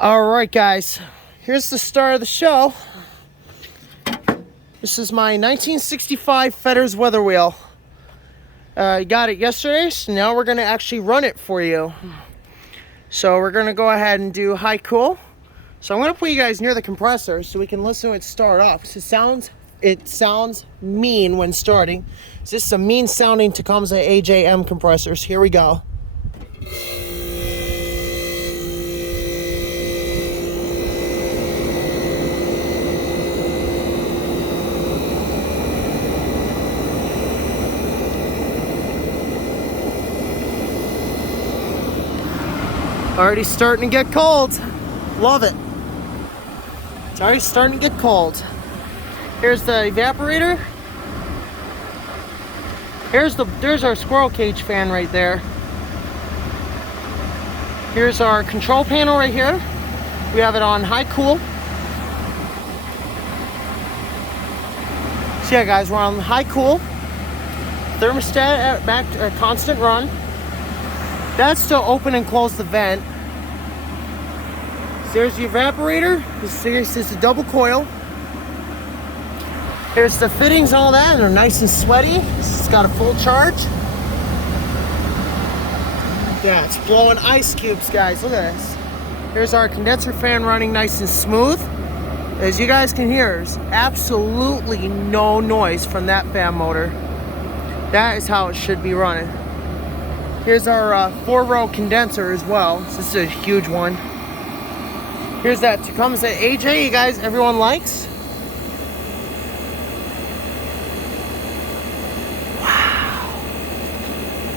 All right, guys, here's the start of the show. This is my 1965 Fedders Weatherwheel. I got it yesterday, so now we're going to actually run it for you. So we're going to go ahead and do high cool. So I'm going to put you guys near the compressor so we can listen to it start up. So it sounds mean when starting. This is some mean sounding Tecumseh AJM compressors. Here we go. Already starting to get cold. Love it. It's already starting to get cold. Here's the evaporator. There's our squirrel cage fan right there. Here's our control panel right here. We have it on high cool. So yeah, guys, we're on high cool. Thermostat at constant run. That's to open and close the vent. So there's the evaporator. This is a double coil. Here's the fittings, all that, and they're nice and sweaty. It's got a full charge. Yeah, it's blowing ice cubes, guys. Look at this. Here's our condenser fan running nice and smooth. As you guys can hear, there's absolutely no noise from that fan motor. That is how it should be running. Here's our 4-row condenser as well. This is a huge one. Here's that Tecumseh AJ you guys, everyone likes. Wow.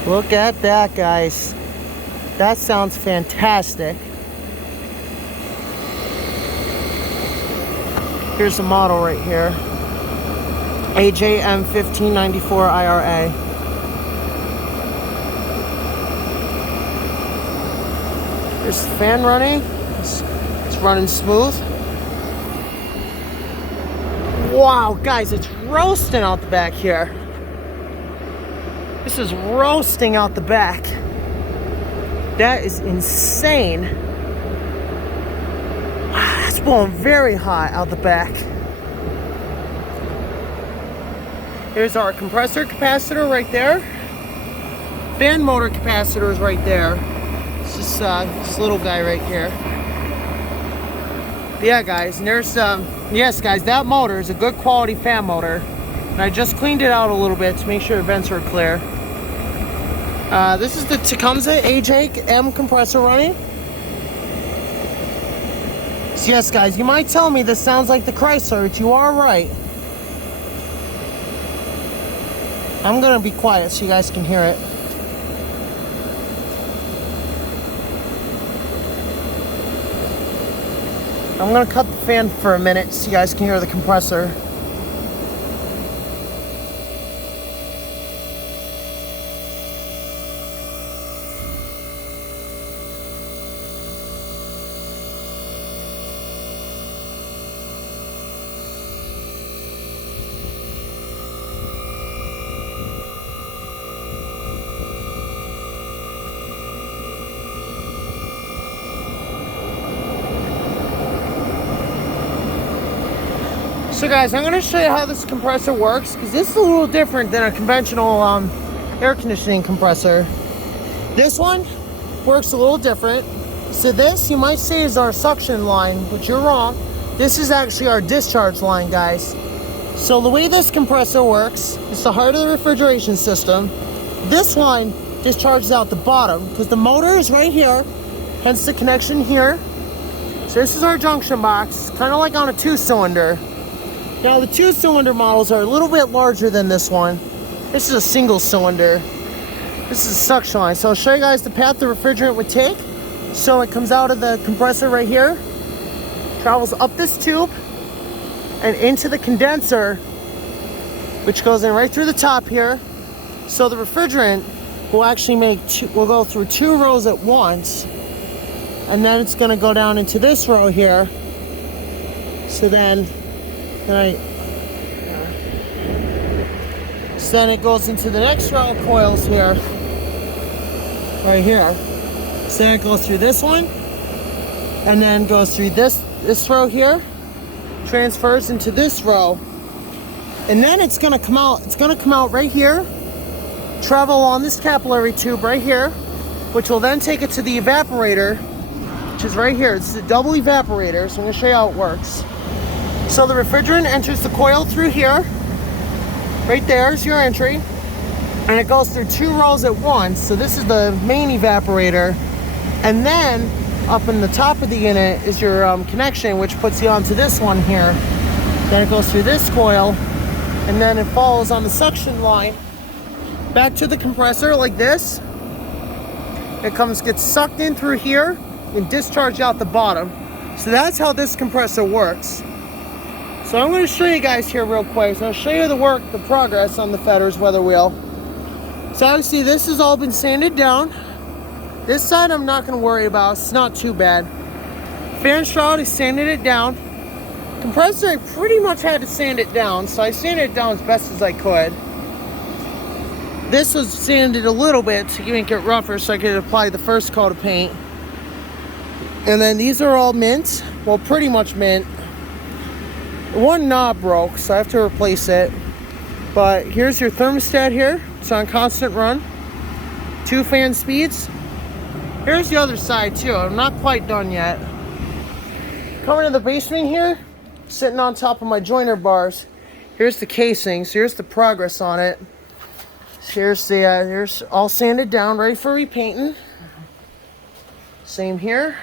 Look at that, guys. That sounds fantastic. Here's the model right here. AJM 1594 IRA. There's the fan running. It's running smooth. Wow, guys, it's roasting out the back here. This is roasting out the back. That is insane. Wow, that's blowing very hot out the back. Here's our compressor capacitor right there. Fan motor capacitor is right there. It's this little guy right here. But yeah, guys, and there's yes, guys, that motor is a good quality fan motor, and I just cleaned it out a little bit to make sure the vents are clear. This is the Tecumseh AJM compressor running. So yes, guys, you might tell me this sounds like the Chrysler, but you are right. I'm gonna be quiet so you guys can hear it. I'm gonna cut the fan for a minute so you guys can hear the compressor. So guys, I'm going to show you how this compressor works, because this is a little different than a conventional air conditioning compressor. This one works a little different. So this, you might say, is our suction line, but you're wrong. This is actually our discharge line, guys. So the way this compressor works, it's the heart of the refrigeration system. This line discharges out the bottom, because the motor is right here, hence the connection here. So this is our junction box, kind of like on a 2-cylinder. Now the 2-cylinder models are a little bit larger than this one. This is a single cylinder. This is a suction line. So I'll show you guys the path the refrigerant would take. So it comes out of the compressor right here, travels up this tube, and into the condenser, which goes in right through the top here. So the refrigerant will actually will go through 2 rows at once, and then it's going to go down into this row here. So then it goes into the next row of coils here, right here. So then it goes through this one, and then goes through this row here, transfers into this row, and then it's gonna come out. It's gonna come out right here, travel on this capillary tube right here, which will then take it to the evaporator, which is right here. It's a double evaporator, so I'm gonna show you how it works. So the refrigerant enters the coil through here. Right there is your entry, and it goes through 2 rows at once. So this is the main evaporator, and then up in the top of the unit is your connection, which puts you onto this one here. Then it goes through this coil, and then it follows on the suction line back to the compressor like this. It gets sucked in through here and discharged out the bottom. So that's how this compressor works. So I'm going to show you guys here real quick. So I'll show you the progress on the Fedders Weatherwheel. So obviously this has all been sanded down. This side I'm not going to worry about. It's not too bad. Fan shroud, I sanded it down. Compressor, I pretty much had to sand it down. So I sanded it down as best as I could. This was sanded a little bit to make it rougher so I could apply the first coat of paint. And then these are all mint. Well, pretty much mint. One knob broke, so I have to replace it. But here's your thermostat here. It's on constant run. 2 fan speeds. Here's the other side too. I'm not quite done yet. Coming to the basement here, sitting on top of my joiner bars. Here's the casing. So here's the progress on it. Here's here's all sanded down, ready for repainting. Same here.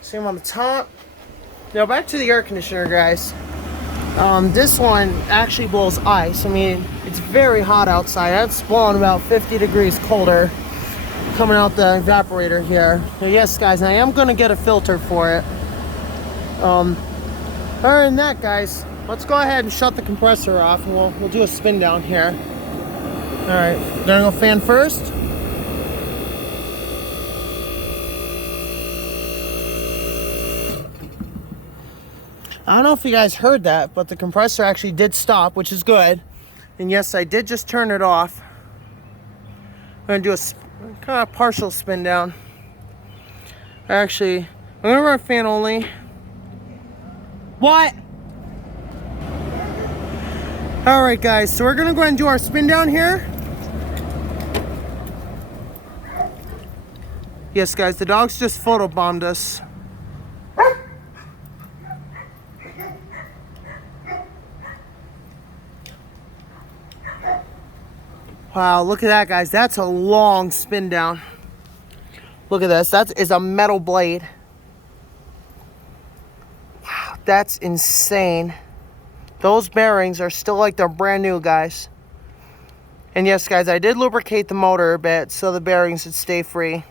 Same on the top. Now back to the air conditioner, guys. This one actually blows ice. I mean, it's very hot outside. It's blowing about 50 degrees colder coming out the evaporator here. Now, yes, guys, I am going to get a filter for it. Other than that, guys, let's go ahead and shut the compressor off, and we'll do a spin down here. All right, gonna go fan first. I don't know if you guys heard that, but the compressor actually did stop, which is good. And yes, I did just turn it off. I'm gonna do a kind of partial spin down. Actually, I'm gonna run fan only. What? All right, guys, so we're gonna go ahead and do our spin down here. Yes, guys, the dogs just photobombed us. Wow, look at that, guys. That's a long spin down. Look at this. That is a metal blade. Wow, that's insane. Those bearings are still like they're brand new, guys. And yes, guys, I did lubricate the motor a bit so the bearings would stay free.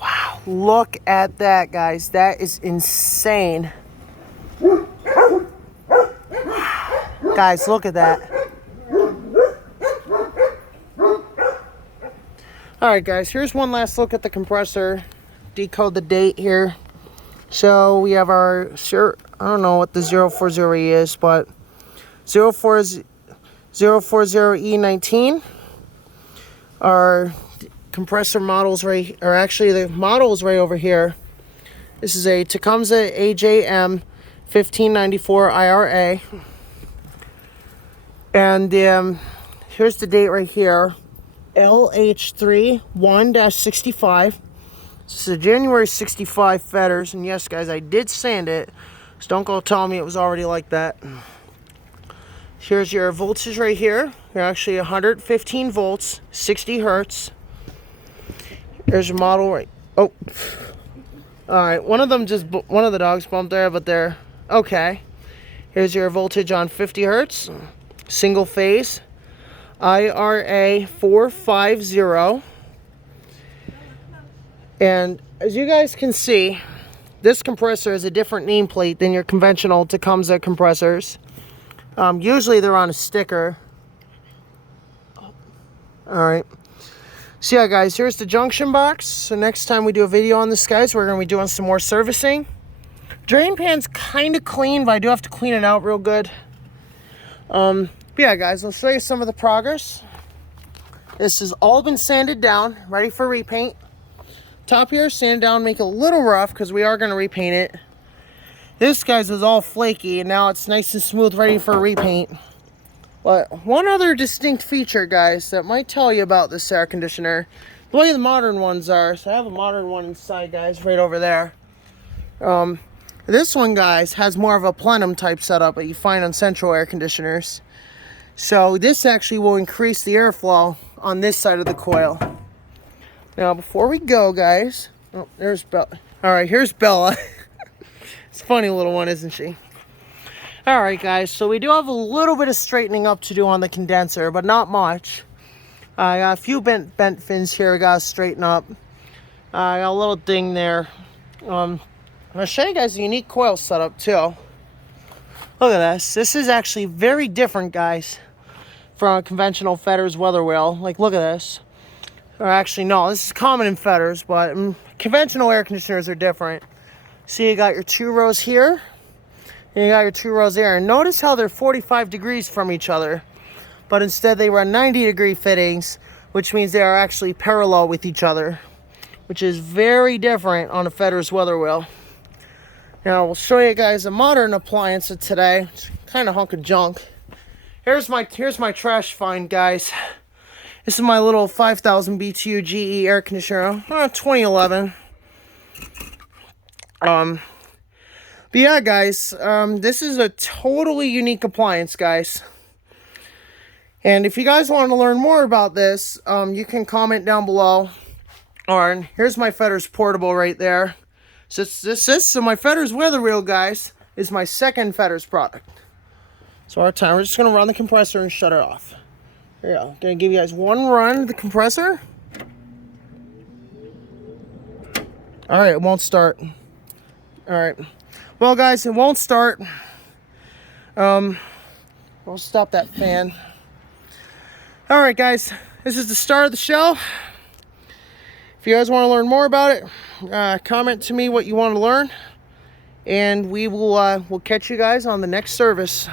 Wow, look at that, guys. That is insane. Guys, look at that. Alright, guys, here's one last look at the compressor. Decode the date here. So we have our, I don't know what the 040 is, but 040E19. Our compressor models or actually the models right over here. This is a Tecumseh AJM 1594 IRA. And here's the date right here. LH31-65. This is a January 65 Fedders. And yes, guys, I did sand it. So don't go tell me it was already like that. Here's your voltage right here. You're actually 115 volts, 60 hertz. Here's your model right. Oh. Alright, one of the dogs bumped there, but they're okay. Here's your voltage on 50 hertz. Single phase. IRA 450. And as you guys can see, this compressor is a different nameplate than your conventional Tecumseh compressors. Usually they're on a sticker. Alright. So yeah, guys, here's the junction box. So next time we do a video on this, guys, we're going to be doing some more servicing. Drain pan's kind of clean, but I do have to clean it out real good. But yeah, guys, I'll show you some of the progress. This has all been sanded down, ready for repaint. top here, sand down, make it a little rough because we are going to repaint it. This, guys, was all flaky, and now it's nice and smooth, ready for repaint. But one other distinct feature, guys, that might tell you about this air conditioner, the way the modern ones are. So I have a modern one inside, guys, right over there. This one, guys, has more of a plenum type setup that you find on central air conditioners. So this actually will increase the airflow on this side of the coil. Now, before we go, guys, oh, there's Bella. All right, here's Bella. It's a funny little one, isn't she? All right, guys, so we do have a little bit of straightening up to do on the condenser, but not much. I got a few bent fins here I got to straighten up. I got a little ding there. I'm going to show you guys a unique coil setup, too. Look at this. This is actually very different, guys, from a conventional Fedders Weatherwheel. Like, look at this. Or actually, no, this is common in Fedders, but conventional air conditioners are different. See, you got your 2 rows here, and you got your 2 rows there. And notice how they're 45 degrees from each other, but instead they run 90-degree fittings, which means they are actually parallel with each other, which is very different on a Fedders Weatherwheel. Now, we'll show you guys a modern appliance of today. It's kind of hunk of junk. Here's my trash find, guys. This is my little 5,000 BTU GE air conditioner, 2011. But yeah, guys, this is a totally unique appliance, guys. And if you guys want to learn more about this, you can comment down below. Or here's my Fedders portable right there. So my Fedders Weatherwheel, guys, is my second Fedders product. So our time, we're just gonna run the compressor and shut it off. Here we go. Gonna give you guys one run of the compressor. All right, it won't start. All right, well, guys, it won't start. We'll stop that fan. All right, guys, this is the start of the show. If you guys want to learn more about it, comment to me what you want to learn, and we'll catch you guys on the next service.